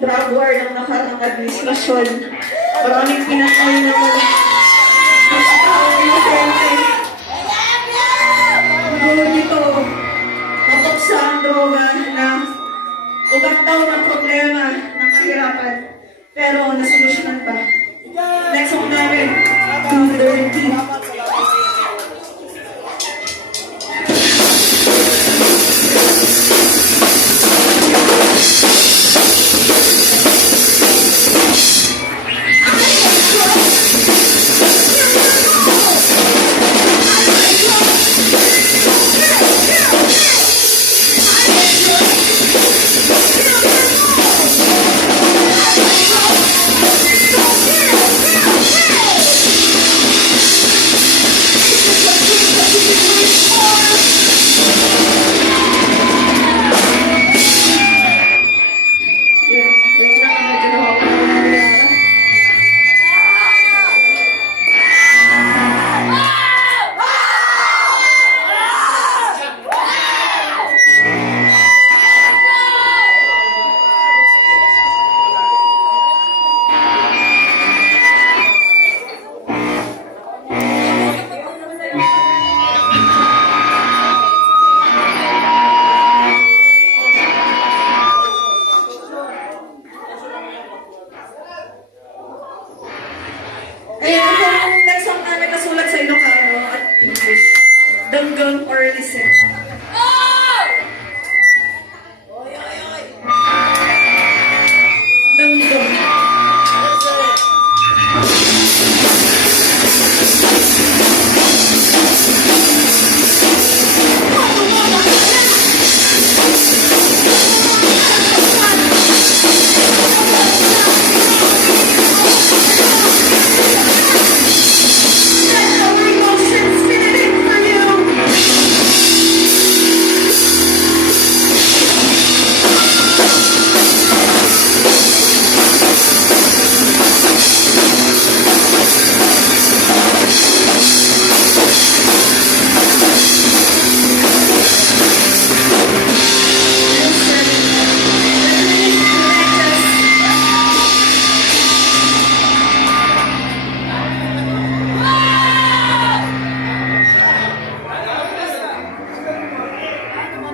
drug war ng nakarang administrasyon. Maraming pinatay na mga inocente. Gulo dito, mabuksa ang droga na ugat daw ng problema ng kahirapan. Pero nasolusyonan pa. Next song namin, 230. Danggang or listen. Danggang.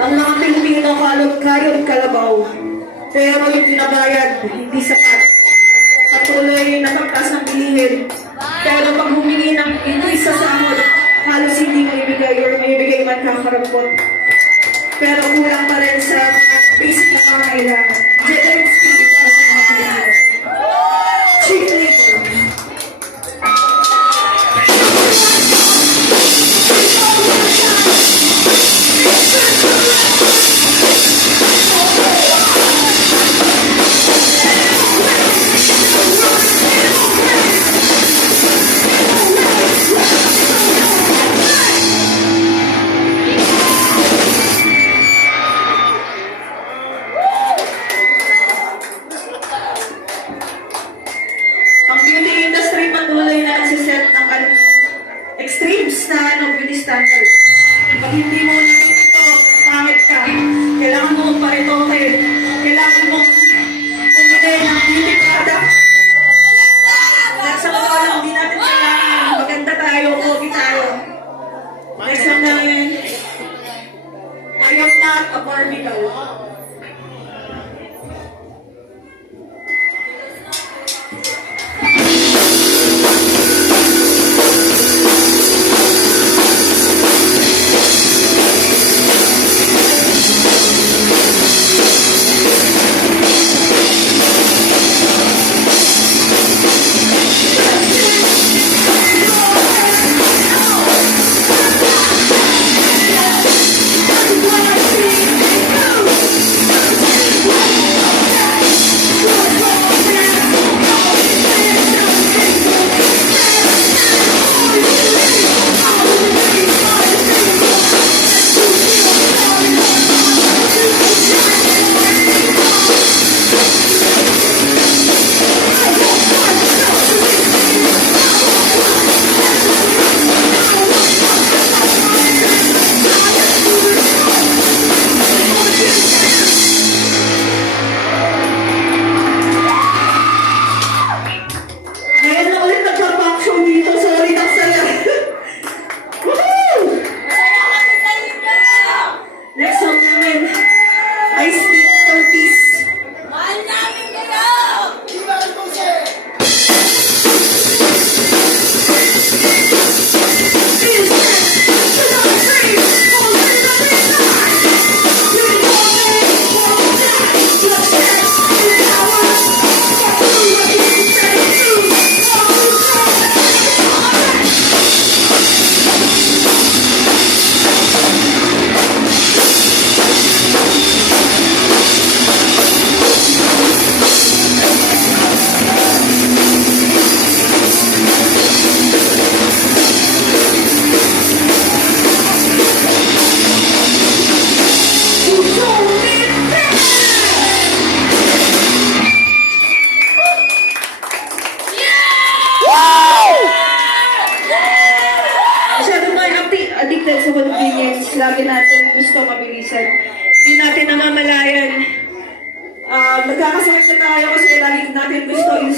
Ang mga Pilipino kayod kalabaw, pero yung binabayad hindi sapat. Patuloy na pagtas ng bilihin, pero pag humingi ng increase sa sahod, halos hindi maibigay or maibigay man kakarampot. Pero kulang pa rin sa basic na pangailangan. Generally speaking para sa mga Pilipino. Cheap labor.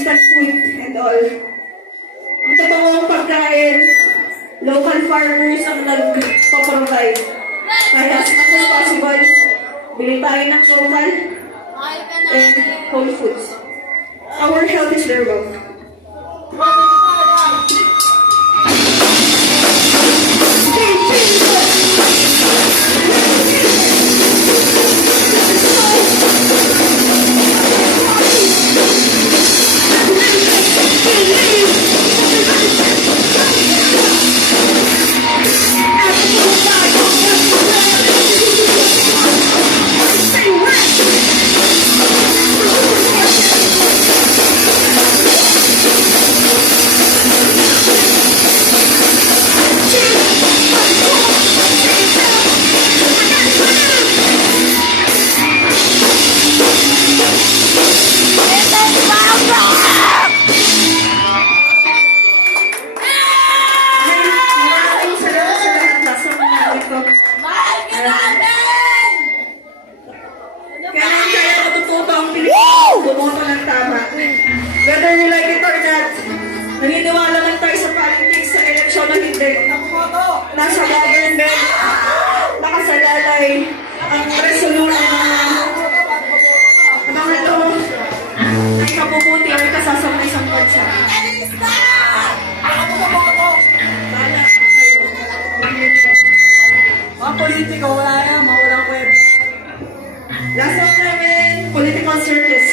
instant food and all. Ang totoong pagkain, local farmers ang nagpo-provide. Kaya as much as possible, bili tayo ng local and whole foods. Our health is their wealth. Maraming salamat sa lahat na sa mga ito. Kaya matututo ang Pilipinas bumoto ng tama. Whether we like it or not, naniniwala man tayo sa politics, sa eleksyon o hindi. Nasa government, nakasalalay ang resolution ng mga ito ay kapuputi o ikasasama isang bansa. Mga politiko, wala yan, mawalang kwento. Last up namin, political circus.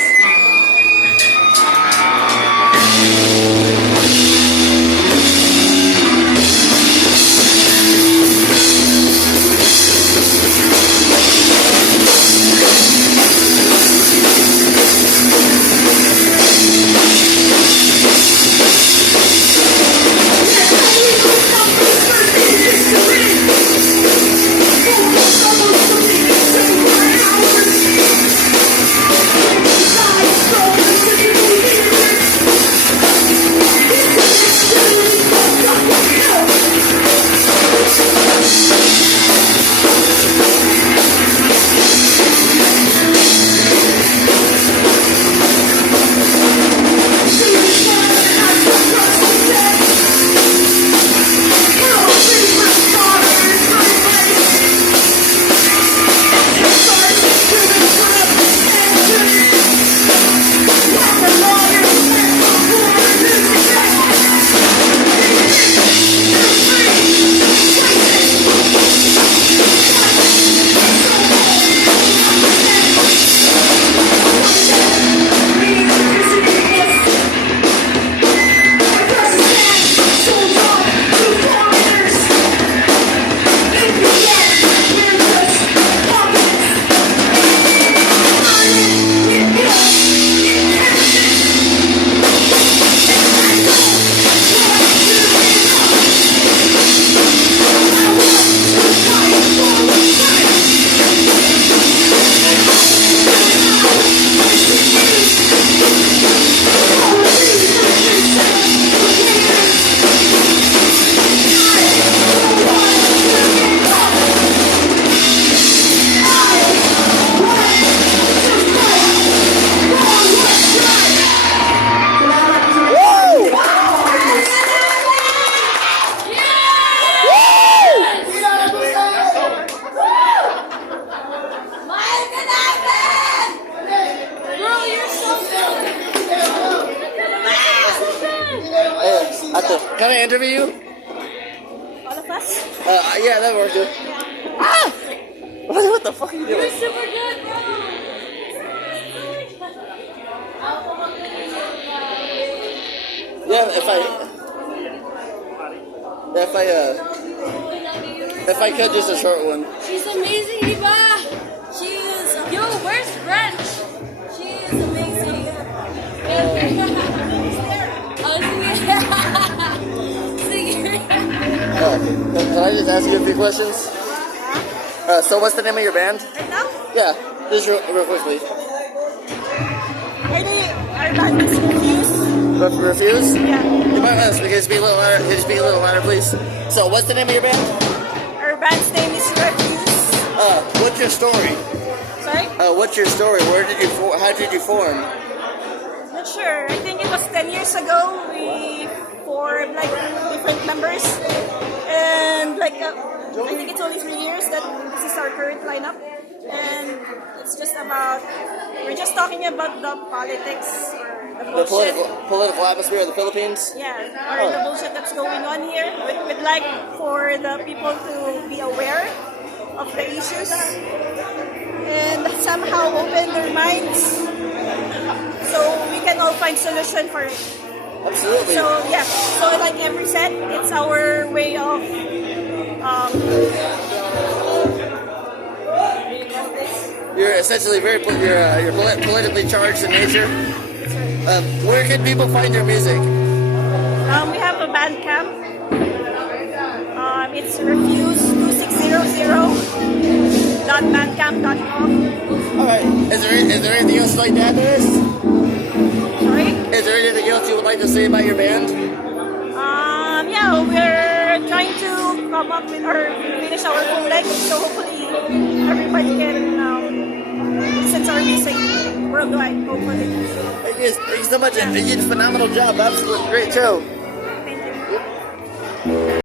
Can I interview you? All of us? Yeah, that works. Ah! What the fuck are you You're doing? super good, bro! Yeah, if I could, just a short one. She's amazing, Iba! She is... Yo, where's French? She is amazing. Can I just ask you a few questions? So what's the name of your band? Right now? Yeah, just real quickly. Our band is Refuse. Refuse? Yeah. You might want to speak, just be a little louder. Can you just be a little louder, please? So what's the name of your band? Our band's name is Refuse. What's your story? Sorry? What's your story? How did you form? Not sure. I think it was because 10 years ago we formed like different members, and like I think it's only 3 years that this is our current lineup, and it's just about we're just talking about the politics, or the The bullshit. political atmosphere of the Philippines. Yeah, or the bullshit that's going on here. We'd like for the people to be aware of the issues and somehow open their minds so we can all find solution for it. Absolutely. So yeah, so like every set, it's our way of You're essentially you're politically charged in nature. Where can people find your music? we have a band camp. It's refuse2600.bandcamp.com. All right. Is there anything else you'd like to add to this? Sorry. Is there anything else you would like to say about your band? Yeah, we're trying to come up with or finish our full length, so hopefully everybody can listen to our music worldwide, hopefully. Thank you so much. You did a phenomenal job. Absolutely great show.